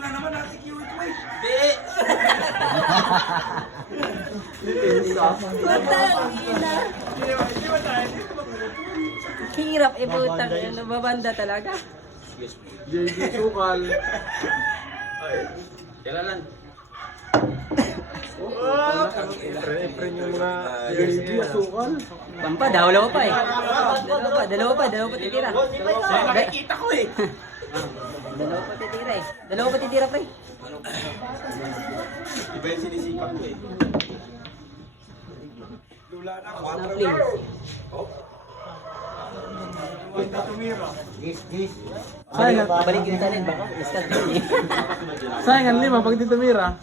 na naman natin yung ito eh. Hirap ibutang, babanda talaga. JJ Sukal. Kailan? Efren yung mga JJ Sukal. Pampa, dalawa pa eh. Dalawa pa titira. Nakikita ko eh. Dalawa pa titira eh. Dalawa pa titira pre. Iba yung sinisipan ko eh. Lula na, 4 Please. Sayang, Balik yung talent baka. Iskat ko eh. sayang ang 5 pag dito mira.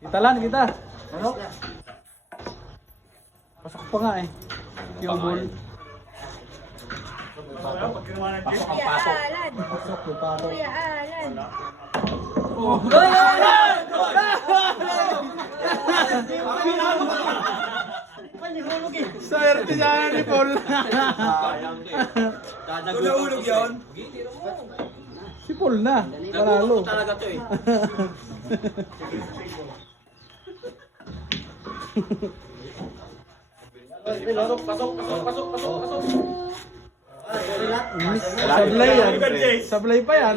Kita lang, kita. Ano? Pasok pa nga eh. Yung ball. Kuya Alan. Kuya Alan. Swerte sana ni Paul. Tulog yun. Si Paul na. Panalo. Talaga to eh. Sablay yan. Sablay pa yan.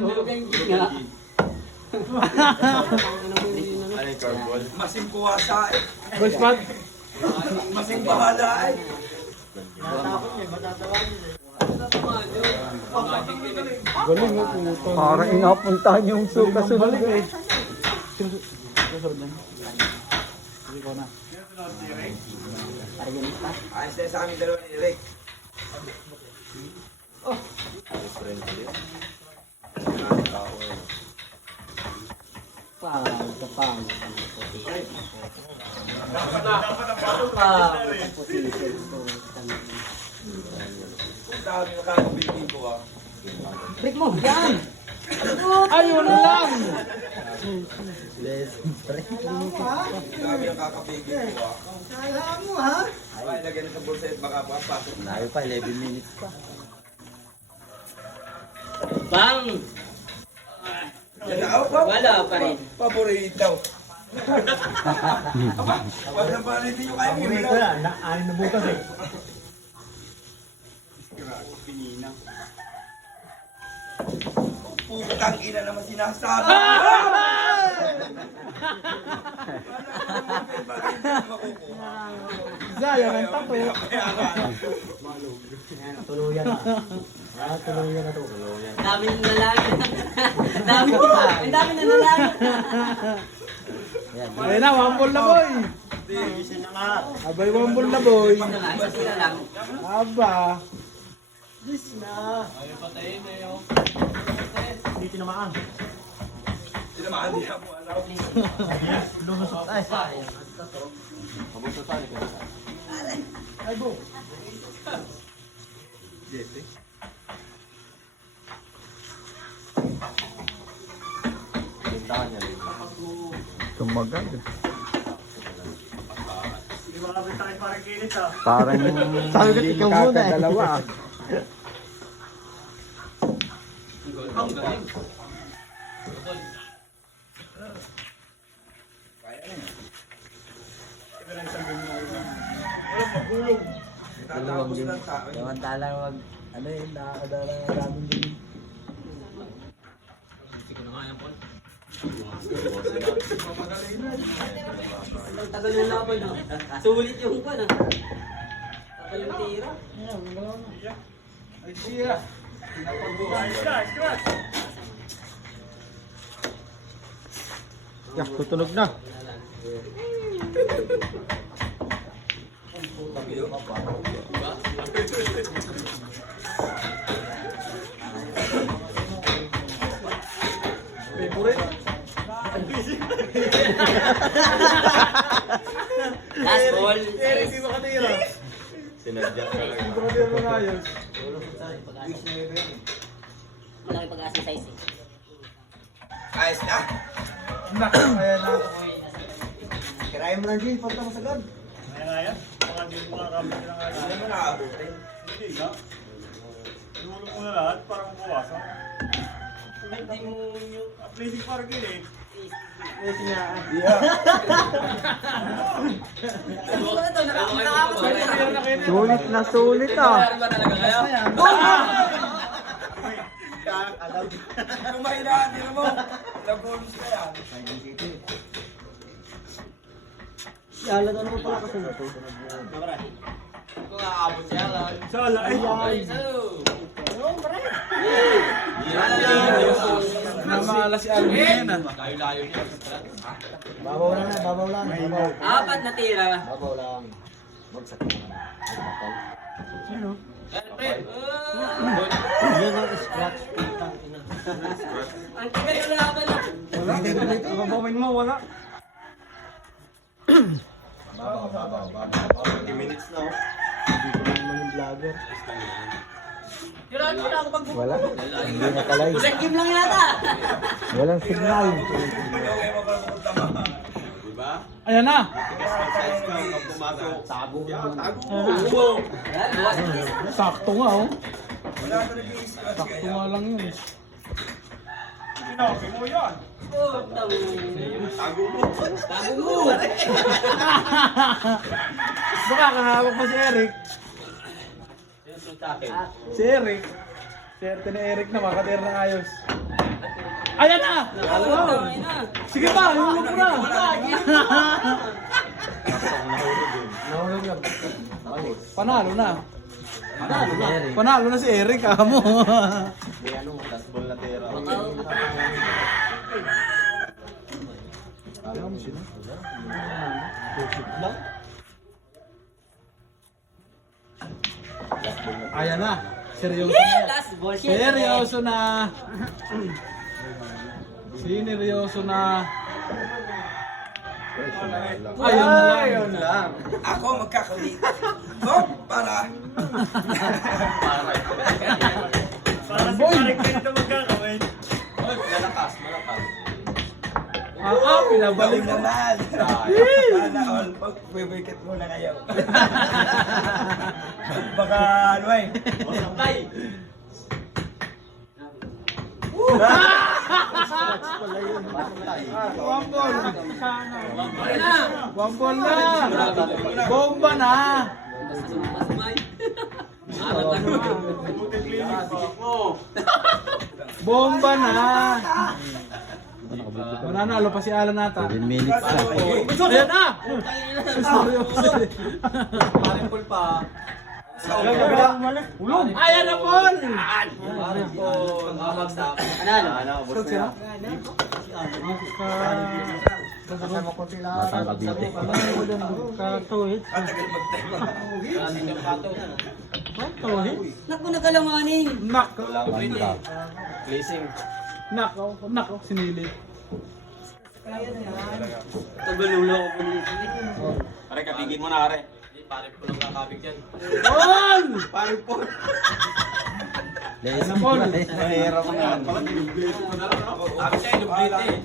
Masing kuwasa eh. Ball spot. Masing bahala eh. Galing mo puto. Parang inapuntahan yung suka sa Balik eh. Susunod na. Sige ko na. Ayos na sa aming dalawa ni Eric. Kung tawag yung kakabigin ko ah. Break mo, yan! Ayun lang! Grabe yung kakabigin ko ah. Kaya mo ha? Ay, lagyan na sa bulsa at baka pasok. Layo pa, 11 minutes pa. Bang! Wala pa rin. Paborito. Aba, wala pa rin yung kaya mo. Paborito yan. Ano na bukas eh. Putang ina naman sinasabi. Sayang ang tato. Tuluyan na. Tuluyan na to. Daming nalaman. Ang dami na nalaman. Ayun na, 1 ball na boy. Abay, 1 ball na boy. Isa sila lang. Aba. Tinamaan niya mo alam. Tumagal. Parang Sabi ko, ikaw muna eh. dalawa. Tatapos lang sa akin. Samantalang wag, ano yun, nakakadala ng daming din. Ang tagal na laban no. Sulit yung pa na. Tagal yung tira. Ay, siya. Yak, tutunog na. Favorite? Last ball. Eric, di makatira. Sinadya talaga. Di makatira ng ayos. Malaki pag-asa size eh. Ayos na. Ayan na. mo lang, Jay. Punta mo sagad. Kaya nga yan. Baka di mo makakamit ng Hindi mo nakaabutin. Hindi ka. Tulong mo na lahat para mabawasan. Hindi mo yung... Placing park yun eh. Yeah. Ano ba ito? Nakakapagod. Sulit na sulit ah. Ano ba talaga kayo? Kung mahinaan din mo, nag-bonus ka yan. Yala na naman pala kasi. Kung aabot siya lang. Sala eh. Ay, so. Namala si Alvin yan ah. Layo-layo niya. Babaw lang na, babaw lang. Babaw. Apat na tira. Babaw lang. Bagsak na naman. Ano? Alfred. Yan ang scratch. Putang ina. Ang tagal yung laban na. Babawin mo, wala. Babaw. 20 minutes na. Hindi ko naman yung vlogger. Yun na ako pag Wala. Hindi na kalay. Isang game lang yata. Walang signal. Pinawin mo pala pupunta mo. Diba? Ayan na. Exercise ka pag pumasok. Tago. Tago. Yan, buwas. Sakto nga oh. Wala ka nag-i-scratch Sakto kaya. nga lang yun. Pinawin mo yan. Oh, tamo. Tago mo. Tago mo. Baka kahawak pa si Eric. Si Eric. Swerte ni Eric na makatira ng ayos. Ayan na! Sige pa, hulog mo na! Nahulog yan. Panalo na. Panalo na. Panalo na si Eric, mo. Alam mo sila. Ayan na. Seryoso Yeah, na. last ball. Seryoso na. Sineryoso na. Ayun lang. Ako magkakalit. Oh, para. Para si Marek ganito magkakawin. Malakas, malakas. Pinabalik Balik na. naman. Sana all. Pag-wicket muna kayo. Baka ano eh. Sabay. One ball. Wala na. One ball na. Bomba na. Pasumay. Arat na naman. Bomba na. Mananalo pa si Alan nata. 7 minutes na. Ayan na. Seryoso. Parang full pa. Ulong. Ayan na Paul. Parang full. Mamagsak. Analo? Kasama ko sila. Katuhit. Ang tagal mag-time. Naku, nagkalamanin. Nak. Placing. Nak. Nak. Sinili. Tagalulo ko po nito. Pare, kabigin mo na, pare. Hindi, parang full ang kakabig yan. Paul. Pare po. Ayan na Paul. Mahirap mo yan. Sabi sa'yo, dublete eh.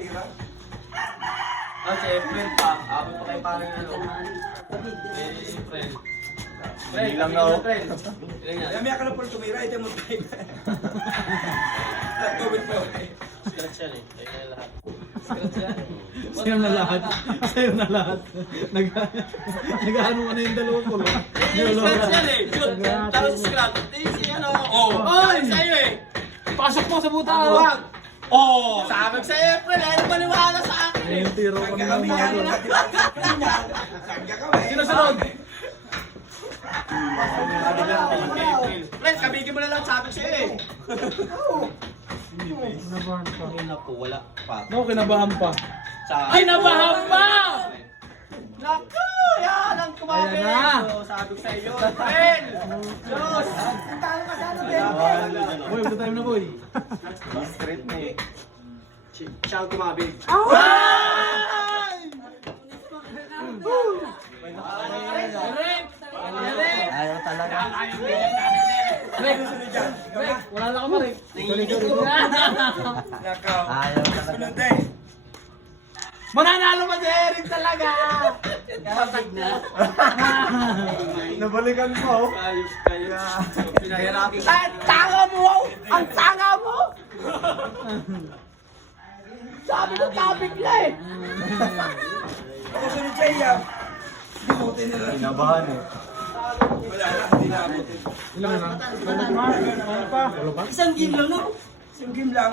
Si Efren pa. Abot pa kay parang ano. Efren. Hindi lang na ako. Ilan yan? Kaya may akala po tumira, ito mo tayo. Nag-comment po. Scratch yan eh. Ayun na lahat. Scratch yan. Sa'yo na lahat. Sa'yo na lahat. Nag-ano ka na yung dalawang pulo. Scratch yan eh. Yun. Tapos scratch. Si ano. Oh. Ay! Sa'yo eh. Pasok mo sa buta. Wag. Oh. Sabi ko sa Efren. Ano maniwala sa akin eh. Yung tiro ko na Kami mga yan. Paul. Sangga kami. Sinasunod. Friends, kabigin mo na lang sabi ko sa'yo eh. Kinabahan ka. Naku, wala pa. No, kinabahan pa. Ay, nabahan pa! Naku! Yan ang kumapit! Ayan na. So, sabi ko sa iyo, friend! Diyos! Boy, magta time na boy. Street na eh. Siya ang kumabig. Ayaw talaga. Wala na ako pa rin. Nakaw. Ayaw talaga. Sunod eh. Mananalo pa si Eric talaga! Kapag na. Nabalikan mo. Ayos kayo. Pinahirapan. Ang tanga mo! Ang tanga mo! Sabi ko kabigla eh! Ako sunod sa iya. Gibutin nila. Kinabahan eh. Wala na, hindi na abutin. Ilan na? Ano pa? Isang game lang no? Isang game lang.